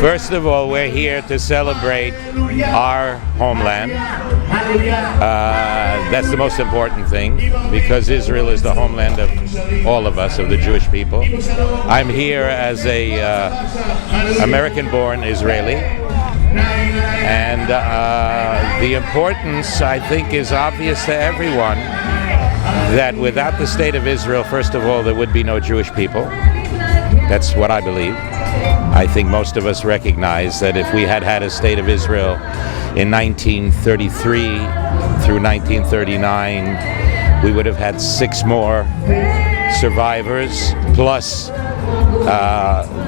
First of all, we're here to celebrate our homeland. That's the most important thing, because Israel is the homeland of all of us, of the Jewish people. I'm here as a American-born Israeli, and the importance, I think, is obvious to everyone, that without the state of Israel, first of all, there would be no Jewish people. That's what I believe. I think most of us recognize that if we had had a state of Israel in 1933 through 1939, we would have had 6 more survivors, plus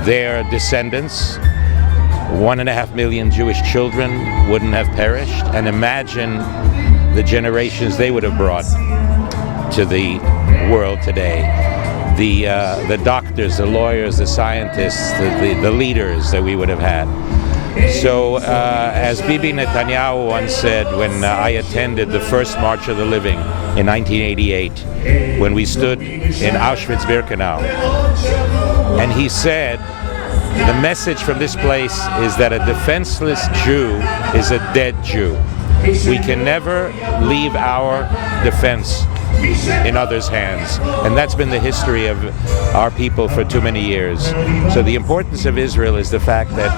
their descendants. 1.5 million Jewish children wouldn't have perished, and imagine the generations they would have brought to the world today. The doctors, the lawyers, the scientists, the leaders that we would have had. So as Bibi Netanyahu once said when I attended the first March of the Living in 1988, when we stood in Auschwitz-Birkenau, and he said, the message from this place is that a defenseless Jew is a dead Jew. We can never leave our defense in others' hands, and that's been the history of our people for too many years. So the importance of Israel is the fact that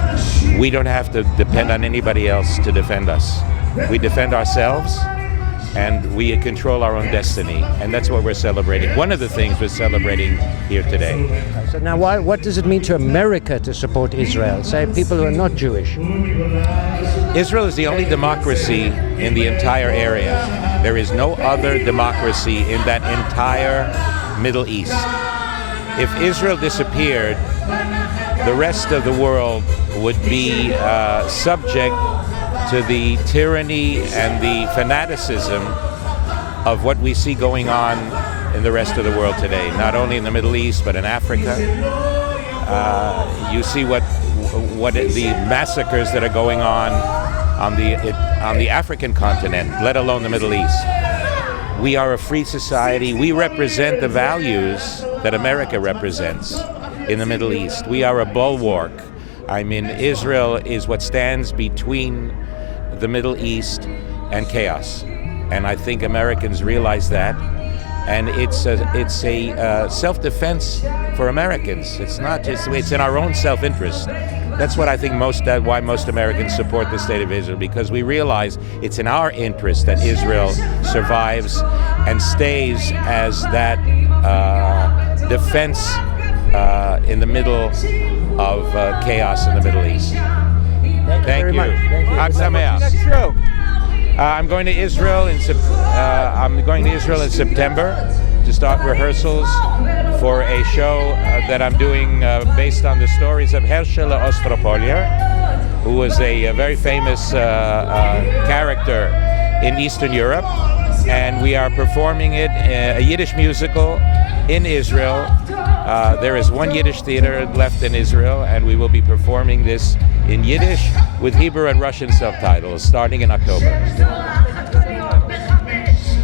we don't have to depend on anybody else to defend us. We defend ourselves, and we control our own destiny, and that's what we're celebrating. One of the things we're celebrating here today. So now, what does it mean to America to support Israel, say people who are not Jewish? Israel is the only democracy in the entire area. There is no other democracy in that entire Middle East. If Israel disappeared, the rest of the world would be subject to the tyranny and the fanaticism of what we see going on in the rest of the world today, not only in the Middle East, but in Africa. You see what the massacres that are going on the African continent, let alone the Middle East. We are a free society. We represent the values that America represents in the Middle East. We are a bulwark. I mean, Israel is what stands between the Middle East and chaos, and I think Americans realize that. And it's a self-defense for Americans. It's not just, it's in our own self-interest. That's what I think why most Americans support the state of Israel, because we realize it's in our interest that Israel survives and stays as that defense in the middle of chaos in the Middle East. Thank you. Hag Sameach. Next show. I'm going to Israel in September to start rehearsals for a show that I'm doing based on the stories of Herschel Ostropolier, who was a very famous character in Eastern Europe, and we are performing it, a Yiddish musical in Israel. There is one Yiddish theater left in Israel, and we will be performing this in Yiddish with Hebrew and Russian subtitles starting in October.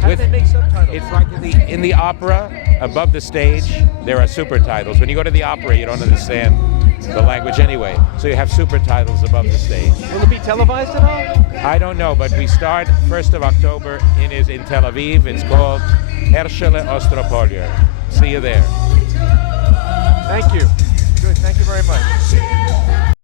How do they make subtitles? It's like in the opera, above the stage, there are super titles. When you go to the opera, you don't understand the language anyway, so you have super titles above the stage. Will it be televised at all? I don't know, but we start 1st of October in Tel Aviv. It's called Herschel Ostropolier. See you there. Thank you. Good. Thank you very much.